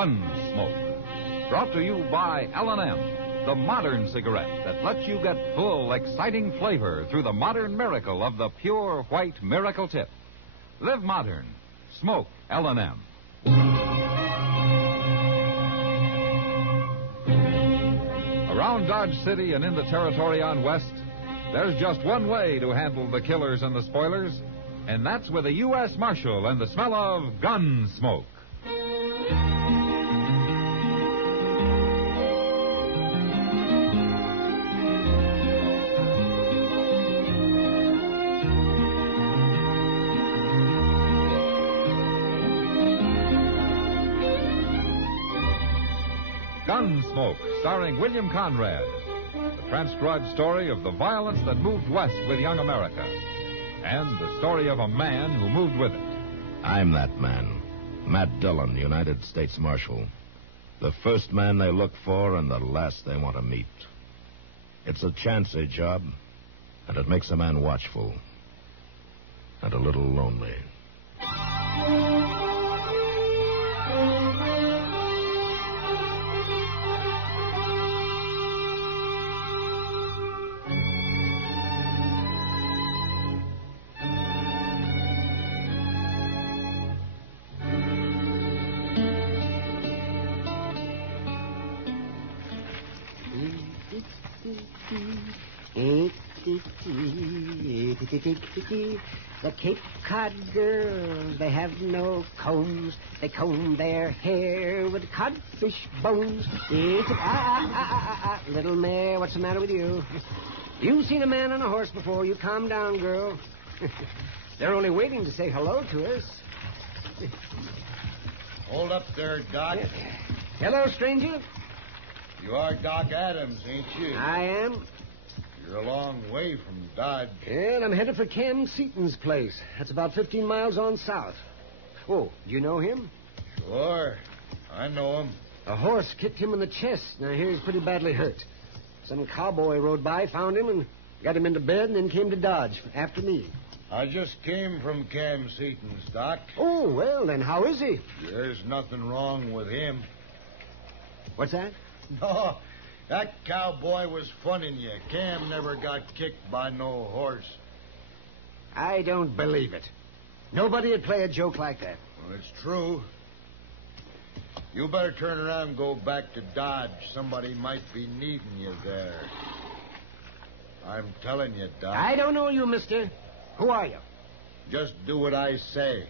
Gunsmoke. Brought to you by L&M, the modern cigarette that lets you get full, exciting flavor through the modern miracle of the pure white miracle tip. Live modern. Smoke L&M. Around Dodge City and in the territory on West, there's just one way to handle the killers and the spoilers, and that's with a U.S. Marshal and the smell of Gunsmoke. Gunsmoke, starring William Conrad. The transcribed story of the violence that moved west with young America. And the story of a man who moved with it. I'm that man. Matt Dillon, United States Marshal. The first man they look for and the last they want to meet. It's a chancy job, and it makes a man watchful. And a little lonely. The Cape Cod girls, they have no combs. They comb their hair with codfish bones. Little mare, what's the matter with you? You've seen a man on a horse before. You calm down, girl. They're only waiting to say hello to us. Hold up there, Doc. Hello, stranger. You are Doc Adams, ain't you? I am. You're a long way from Dodge. And I'm headed for Cam Seaton's place. That's about 15 miles on south. Oh, do you know him? Sure. I know him. A horse kicked him in the chest. Now, here he's pretty badly hurt. Some cowboy rode by, found him, and got him into bed, and then came to Dodge after me. I just came from Cam Seaton's, Doc. Oh, well, then how is he? There's nothing wrong with him. What's that? No, that cowboy was funning you. Cam never got kicked by no horse. I don't believe it. Nobody would play a joke like that. Well, it's true. You better turn around and go back to Dodge. Somebody might be needing you there. I'm telling you, Doc. I don't know you, mister. Who are you? Just do what I say.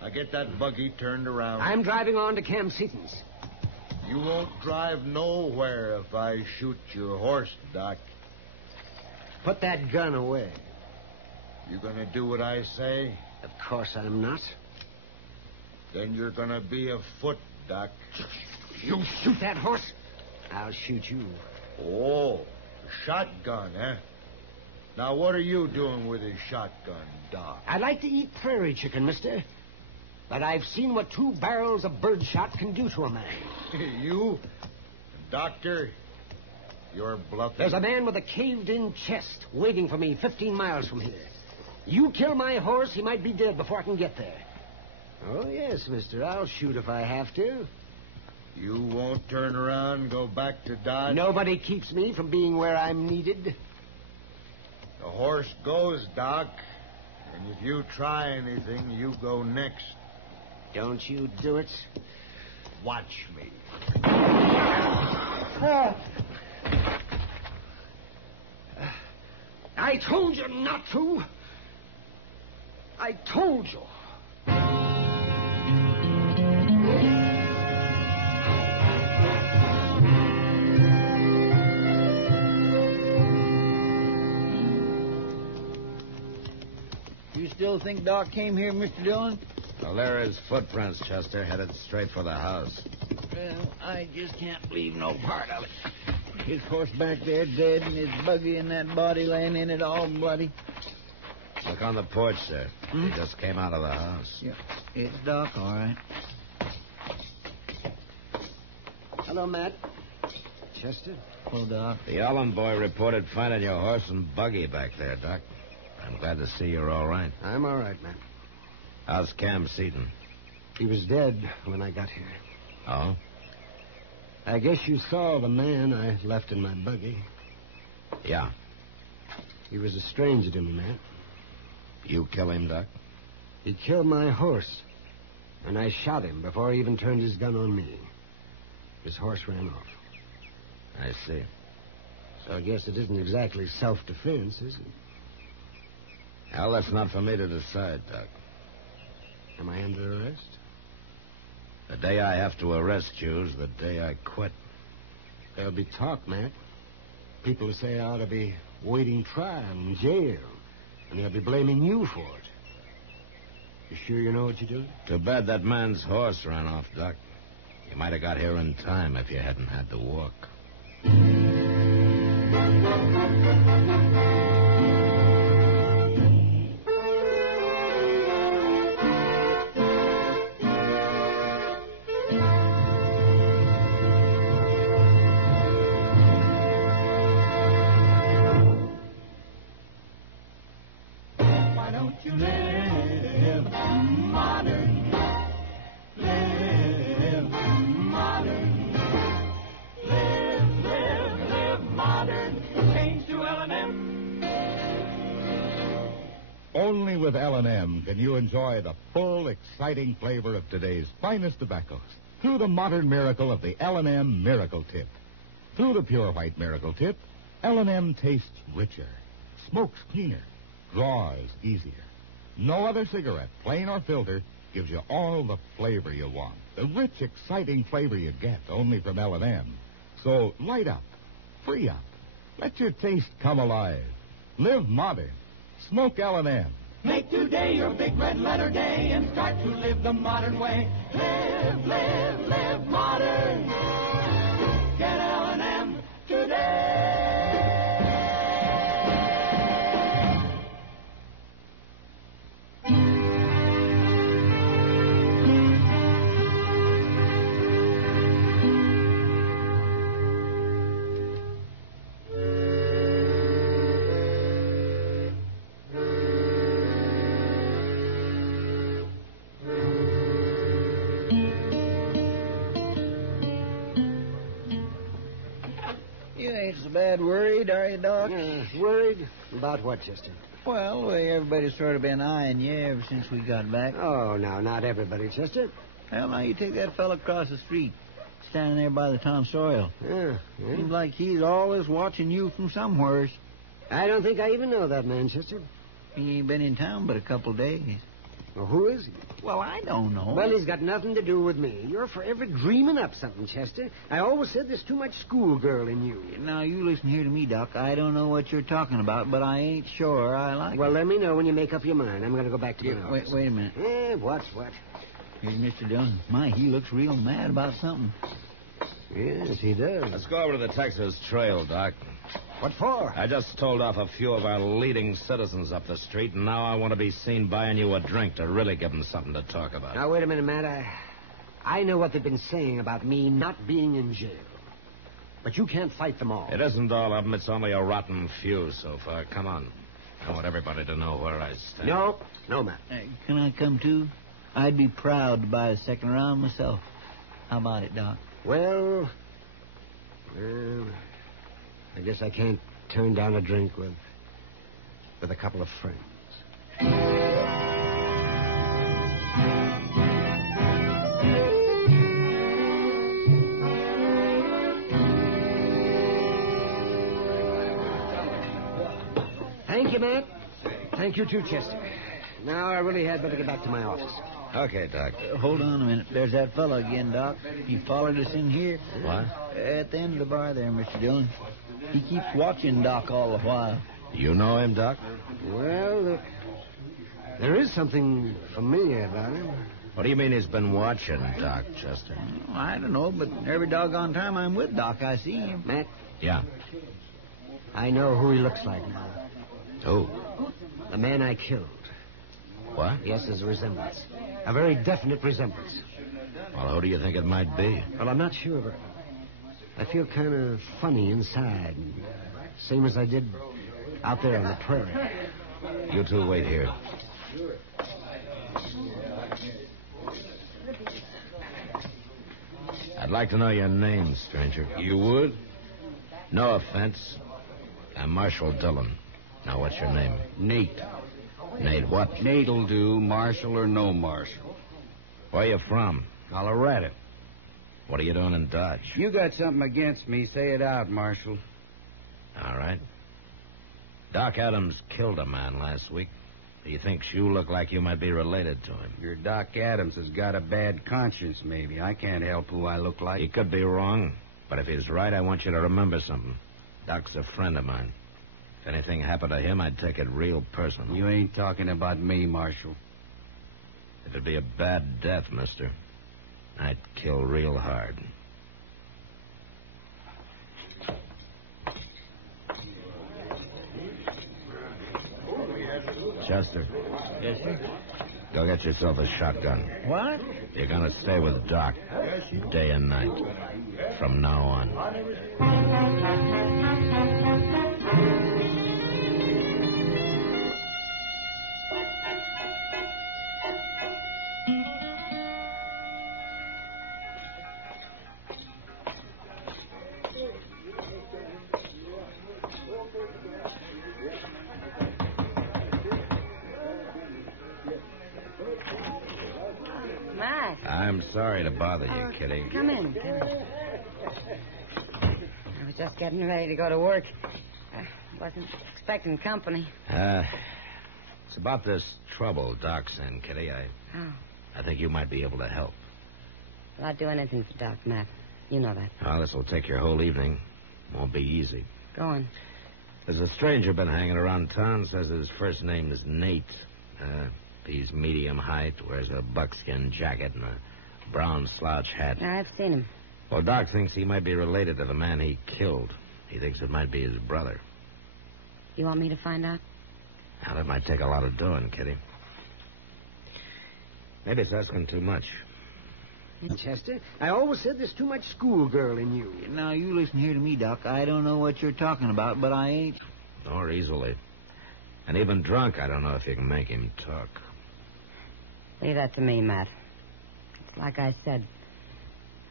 Now get that buggy turned around. I'm driving on to Cam Seaton's. You won't drive nowhere if I shoot your horse, Doc. Put that gun away. You gonna do what I say? Of course I'm not. Then you're gonna be afoot, Doc. You shoot that horse, I'll shoot you. Oh, a shotgun, huh? Now, what are you doing with a shotgun, Doc? I like to eat prairie chicken, mister. But I've seen what 2 barrels of birdshot can do to a man. You? Doctor? You're bluffing. There's a man with a caved-in chest waiting for me 15 miles from here. You kill my horse, he might be dead before I can get there. Oh, yes, mister. I'll shoot if I have to. You won't turn around and go back to Dodge? Nobody keeps me from being where I'm needed. The horse goes, Doc. And if you try anything, you go next. Don't you do it. Watch me. I told you not to. I told you. You still think Doc came here, Mr. Dillon? Well, there are his footprints, Chester, headed straight for the house. Well, I just can't believe no part of it. His horse back there dead, and his buggy and that body laying in it all bloody. Look on the porch, sir. He just came out of the house. Yeah, it's Doc, all right. Hello, Matt. Chester? Hello, Doc. The Allen boy reported finding your horse and buggy back there, Doc. I'm glad to see you're all right. I'm all right, Matt. How's Cam Seaton? He was dead when I got here. Oh? I guess you saw the man I left in my buggy. Yeah. He was a stranger to me, Matt. You kill him, Doc? He killed my horse, and I shot him before he even turned his gun on me. His horse ran off. I see. So I guess it isn't exactly self-defense, is it? Well, that's not for me to decide, Doc. Am I under arrest? The day I have to arrest you is the day I quit. There'll be talk, Matt. People will say I ought to be waiting trial in jail, and they'll be blaming you for it. You sure you know what you're doing? Too bad that man's horse ran off, Doc. You might have got here in time if you hadn't had to walk. Why don't you live modern? Live modern. Live modern. Change to L&M. Only with L&M can you enjoy the full, exciting flavor of today's finest tobaccos through the modern miracle of the L&M Miracle Tip. Through the pure white Miracle Tip, L&M tastes richer, smokes cleaner, draws easier. No other cigarette, plain or filter, gives you all the flavor you want. The rich, exciting flavor you get only from L&M. So light up, free up, let your taste come alive. Live modern. Smoke L&M. Make today your big red letter day and start to live the modern way. Live modern. Get L&M today. You ain't so bad worried, are you, Doc? Worried? About what, Chester? Well, the way everybody's sort of been eyeing you ever since we got back. Oh, no, not everybody, Chester. Well, now you take that fella across the street, standing there by the tonsorial. Yeah. Seems like he's always watching you from somewheres. I don't think I even know that man, Chester. He ain't been in town but a couple days. Well, who is he? Well, I don't know. Well, he's got nothing to do with me. You're forever dreaming up something, Chester. I always said there's too much schoolgirl in you. Now, you listen here to me, Doc. I don't know what you're talking about, but I ain't sure I like Well, let me know when you make up your mind. I'm going to go back to my Wait, office. wait a minute. What? Here's Mr. Dillon. My, he looks real mad about something. Yes, he does. Let's go over to the Texas Trail, Doc. What for? I just told off a few of our leading citizens up the street, and now I want to be seen buying you a drink to really give them something to talk about. Now, wait a minute, Matt. I know what they've been saying about me not being in jail. But you can't fight them all. It isn't all of them. It's only a rotten few so far. Come on. I want everybody to know where I stand. No, Matt. Can I come too? I'd be proud to buy a second round myself. How about it, Doc? Well, I guess I can't turn down a drink with a couple of friends. Thank you, Matt. Thank you, too, Chester. Now I really had better get back to my office. Okay, Doc. Hold on a minute. There's that fella again, Doc. He followed us in here. What? At the end of the bar there, Mr. Dillon. He keeps watching Doc all the while. You know him, Doc? Well, there is something familiar about him. What do you mean he's been watching, Doc, Chester? I don't know, but every doggone time I'm with Doc, I see him. Matt, Yeah. I know who he looks like now. Who? The man I killed. What? Yes, there's a resemblance. A very definite resemblance. Well, who do you think it might be? Well, I'm not sure, but I feel kind of funny inside. Same as I did out there on the prairie. You two wait here. like to know your name, stranger. You would? No offense. I'm Marshal Dillon. Now, what's your name? Nate. Nate what? Nate'll do, marshal or no marshal. Where you from? Colorado. What are you doing in Dodge? You got something against me, say it out, Marshal. All right. Doc Adams killed a man last week. He thinks you look like you might be related to him. Your Doc Adams has got a bad conscience, maybe. I can't help who I look like. He could be wrong, but if he's right, I want you to remember something. Doc's a friend of mine. If anything happened to him, I'd take it real personal. You ain't talking about me, Marshal. It'd be a bad death, mister. I'd kill real hard. Chester. Yes, sir. Go get yourself a shotgun. What? You're gonna stay with Doc day and night from now on. Matt. I'm sorry to bother you, Kitty. Come in. I was just getting ready to go to work. I wasn't expecting company. It's about this trouble Doc's in, Kitty. I think you might be able to help. Well, I'd do anything for Doc, Matt. You know that. Well, this will take your whole evening. Won't be easy. Go on. There's a stranger been hanging around town. Says his first name is Nate. He's medium height, wears a buckskin jacket and a brown slouch hat. I've seen him. Well, Doc thinks he might be related to the man he killed. He thinks it might be his brother. You want me to find out? Now, that might take a lot of doing, Kitty. Maybe it's asking too much. Chester, I always said there's too much schoolgirl in you. Now, you listen here to me, Doc. I don't know what you're talking about, but I ain't. Nor easily. And even drunk, I don't know if you can make him talk. Leave that to me, Matt. Like I said,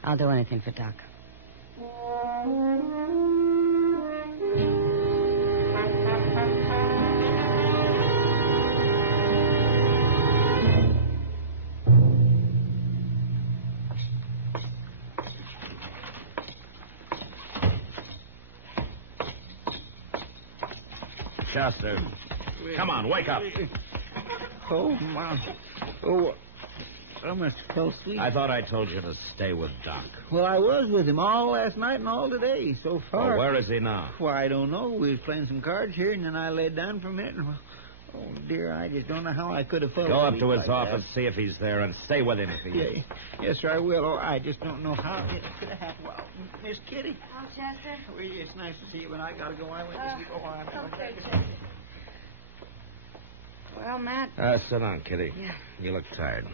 I'll do anything for Doc. Chester, come on, wake up. Oh, my. Oh, I must have fell asleep. I thought I told you to stay with Doc. Well, I was with him all last night and all today, so far. Oh, where is he now? Well, I don't know. We was playing some cards here, and then I laid down for a minute. And, oh, dear, I just don't know how I could have fallen Go up asleep to his like office, see if he's there, and stay with him if he is. Yes, sir, I will. Oh, I just don't know how it could have happened. Well, Miss Kitty. Oh, Chester? Well, it's nice to see you, but I got to go. I went to sleep. Oh, I'm okay. Well, Matt. Sit down, Kitty. Yeah. You look tired.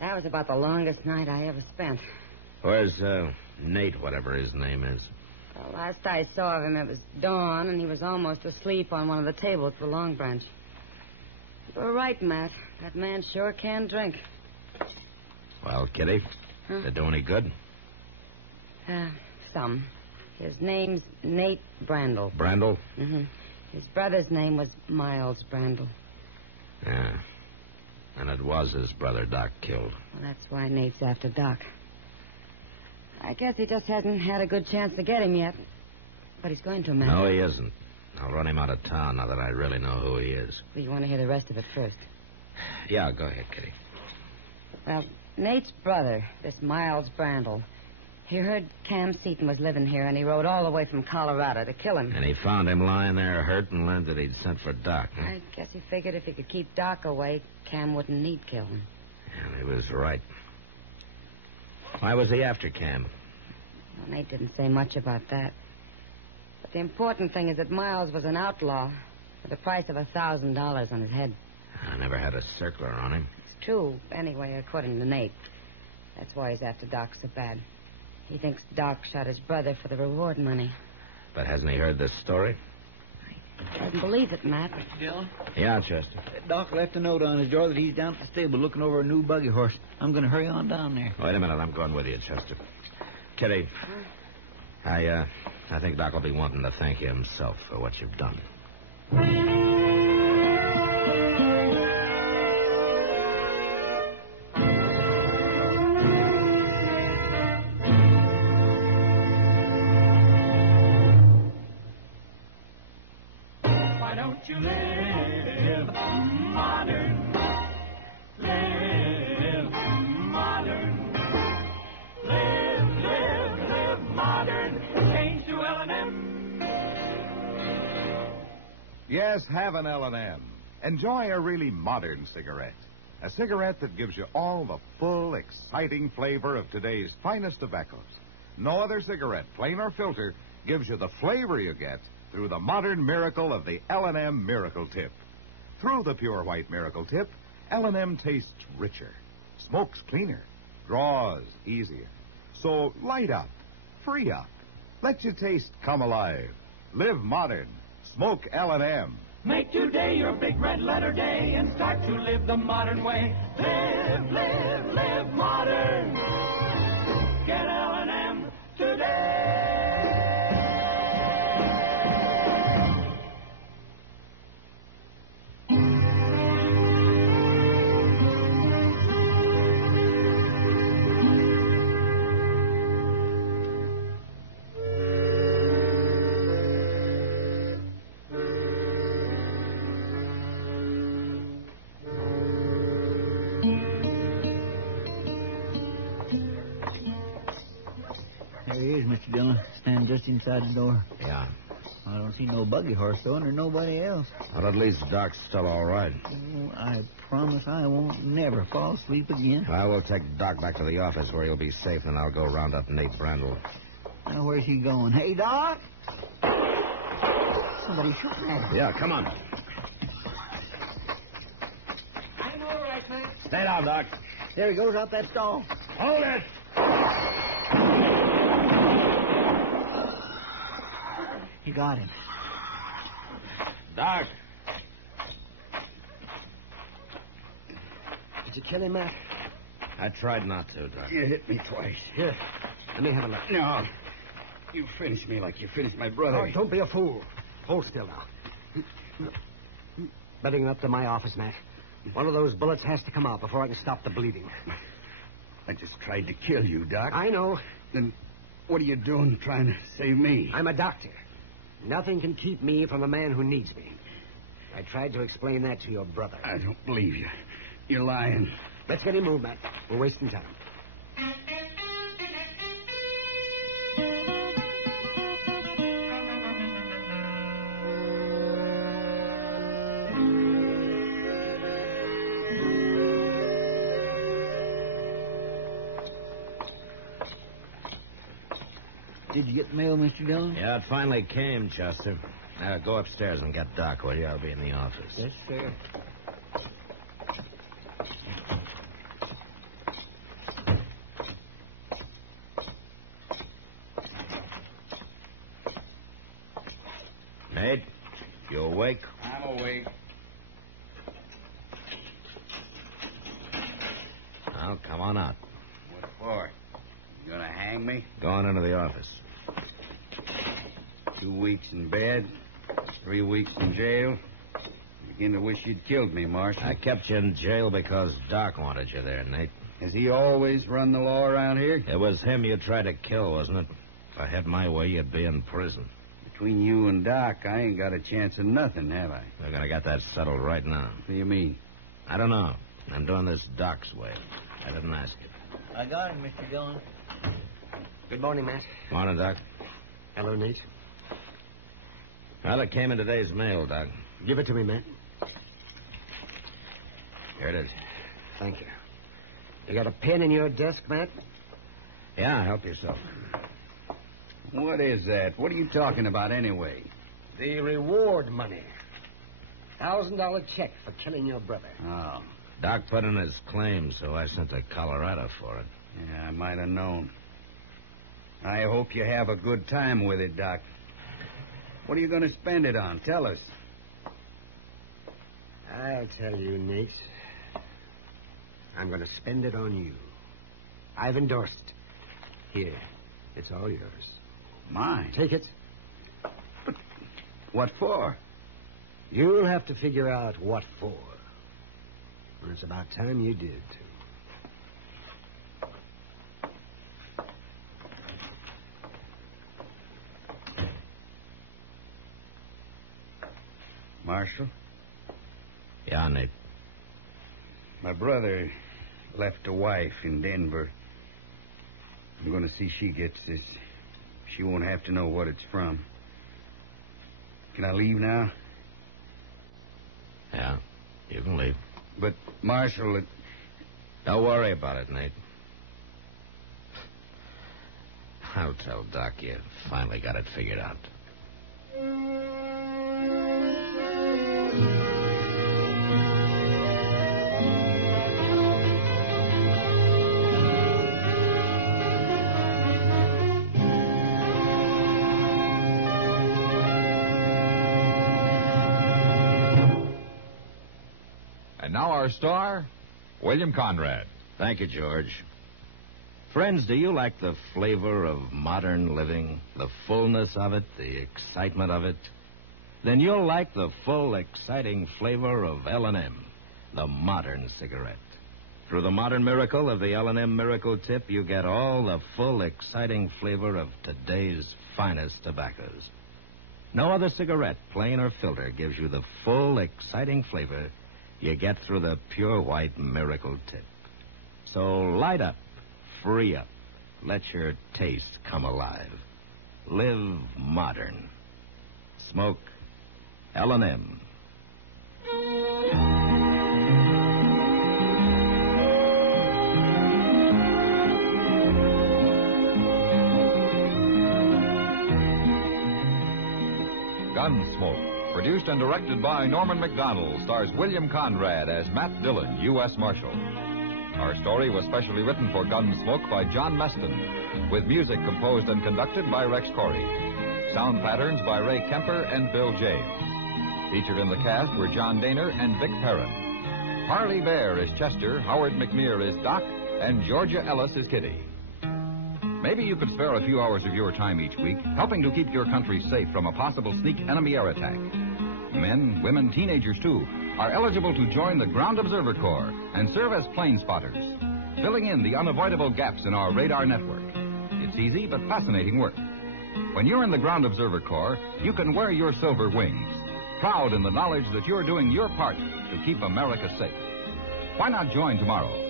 That was about the longest night I ever spent. Where's Nate, whatever his name is? Well, last I saw of him, it was dawn, and he was almost asleep on one of the tables at the Long Branch. You were right, Matt. That man sure can drink. Well, Kitty, Huh? did it do any good? Some. His name's Nate Brandel. Brandel? Mm-hmm. His brother's name was Miles Brandel. Yeah. And it was his brother Doc killed. Well, that's why Nate's after Doc. I guess he just hasn't had a good chance to get him yet. But he's going to, Matt. No, he isn't. I'll run him out of town now that I really know who he is. Well, you want to hear the rest of it first? Yeah, go ahead, Kitty. Well, Nate's brother, this Miles Brandel, he heard Cam Seaton was living here, and he rode all the way from Colorado to kill him. And he found him lying there hurt and learned that he'd sent for Doc, huh? I guess he figured if he could keep Doc away, Cam wouldn't need kill him. Yeah, he was right. Why was he after Cam? Well, Nate didn't say much about that. But the important thing is that Miles was an outlaw with a price of $1,000 on his head. I never had a circler on him. It's true, anyway, according to Nate. That's why he's after Doc so bad. He thinks Doc shot his brother for the reward money. But hasn't he heard this story? I I can believe it, Matt. Mr. Dillon? Yeah, Chester. Doc left a note on his door that he's down at the stable looking over a new buggy horse. I'm going to hurry on down there. Wait a minute. I'm going with you, Chester. Kitty, I think Doc will be wanting to thank you himself for what you've done. Why don't you live modern? Live modern. Live modern. Change to L&M. Yes, have an L&M. Enjoy a really modern cigarette. A cigarette that gives you all the full, exciting flavor of today's finest tobaccos. No other cigarette, plain or filter, gives you the flavor you get through the modern miracle of the L&M Miracle Tip. Through the pure white Miracle Tip, L&M tastes richer, smokes cleaner, draws easier. So light up, free up, let your taste come alive. Live modern. Smoke L&M. Make today your big red letter day and start to live the modern way. Live modern. Get L&M today. There he is, Mr. Dillon, standing just inside the door. Yeah. I don't see no buggy horse, though, and there's nobody else. Well, at least Doc's still all right. Oh, I promise I won't never fall asleep again. I will take Doc back to the office where he'll be safe, and I'll go round up Nate Brandel. Now, where's he going? Hey, Doc! Somebody shooting at him. Yeah, come on. I'm all right, man. Stay down, Doc. There he goes out that stall. Hold it! He got him. Doc. Did you kill him, Matt? I tried not to, Doc. You hit me twice. Here, let me have a look. No. You finished me like you finished my brother. Oh, don't be a fool. Hold still now. Better get up to my office, Matt. One of those bullets has to come out before I can stop the bleeding. I just tried to kill you, Doc. I know. Then what are you doing trying to save me? I'm a doctor. Nothing can keep me from a man who needs me. I tried to explain that to your brother. I don't believe you. You're lying. Let's get him moved, Matt. We're wasting time. Did you get the mail, Mr. Dillon? Yeah, it finally came, Chester. Go upstairs and get Doc, will you? I'll be in the office. Yes, sir. Nate, you awake? I'm awake. Well, come on out. What for? You gonna hang me? Go on into the office. 2 weeks in bed, 3 weeks in jail. I begin to wish you'd killed me, Marshal. I kept you in jail because Doc wanted you there, Nate. Has he always run the law around here? It was him you tried to kill, wasn't it? If I had my way, you'd be in prison. Between you and Doc, I ain't got a chance of nothing, have I? We're going to get that settled right now. What do you mean? I don't know. I'm doing this Doc's way. I didn't ask you. I got him, Mr. Dillon. Good morning, Matt. Morning, Doc. Hello, Nate. Well, it came in today's mail, Doc. Give it to me, Matt. Here it is. Thank you. You got a pen in your desk, Matt? Yeah, help yourself. What is that? What are you talking about anyway? The reward money. $1,000 check for killing your brother. Oh, Doc put in his claim, so I sent to Colorado for it. yeah, I might have known. I hope you have a good time with it, Doc. What are you going to spend it on? Tell us. I'll tell you, Nate. I'm going to spend it on you. I've endorsed. Here, it's all yours. Mine? Take it. But what for? You'll have to figure out what for. And it's about time you did, too. Marshal? Yeah, Nate. My brother left a wife in Denver. I'm going to see she gets this. She won't have to know what it's from. Can I leave now? Yeah, you can leave. But, Marshal, Don't worry about it, Nate. I'll tell Doc you finally got it figured out. And now our star, William Conrad. Thank you, George. Friends, do you like the flavor of modern living, the fullness of it, the excitement of it? Then you'll like the full, exciting flavor of L&M, the modern cigarette. Through the modern miracle of the L&M Miracle Tip, you get all the full, exciting flavor of today's finest tobaccos. No other cigarette, plain or filter, gives you the full, exciting flavor you get through the pure white Miracle Tip. So light up, free up, let your taste come alive. Live modern. Smoke L&M. Gunsmoke, produced and directed by Norman Macdonnell, stars William Conrad as Matt Dillon, U.S. Marshal. Our story was specially written for Gunsmoke by John Meston, with music composed and conducted by Rex Corey. Sound patterns by Ray Kemper and Bill James. Featured in the cast were John Daner and Vic Perrin. Harley Bear is Chester, Howard McNear is Doc, and Georgia Ellis is Kitty. Maybe you could spare a few hours of your time each week, helping to keep your country safe from a possible sneak enemy air attack. Men, women, teenagers, too, are eligible to join the Ground Observer Corps and serve as plane spotters, filling in the unavoidable gaps in our radar network. It's easy but fascinating work. When you're in the Ground Observer Corps, you can wear your silver wings, proud in the knowledge that you're doing your part to keep America safe. Why not join tomorrow?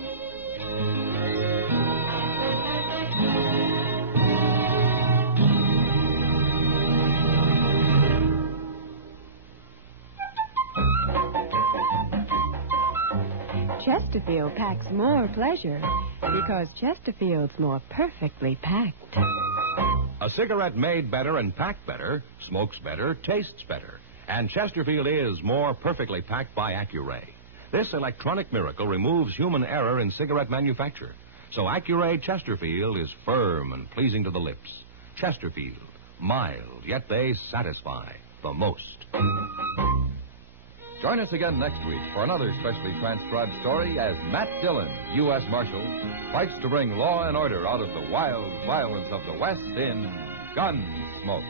Chesterfield packs more pleasure because Chesterfield's more perfectly packed. A cigarette made better and packed better, smokes better, tastes better. And Chesterfield is more perfectly packed by Accuray. This electronic miracle removes human error in cigarette manufacture. So Accuray Chesterfield is firm and pleasing to the lips. Chesterfield, mild, yet they satisfy the most. Join us again next week for another specially transcribed story as Matt Dillon, U.S. Marshal, fights to bring law and order out of the wild violence of the West in Gunsmoke.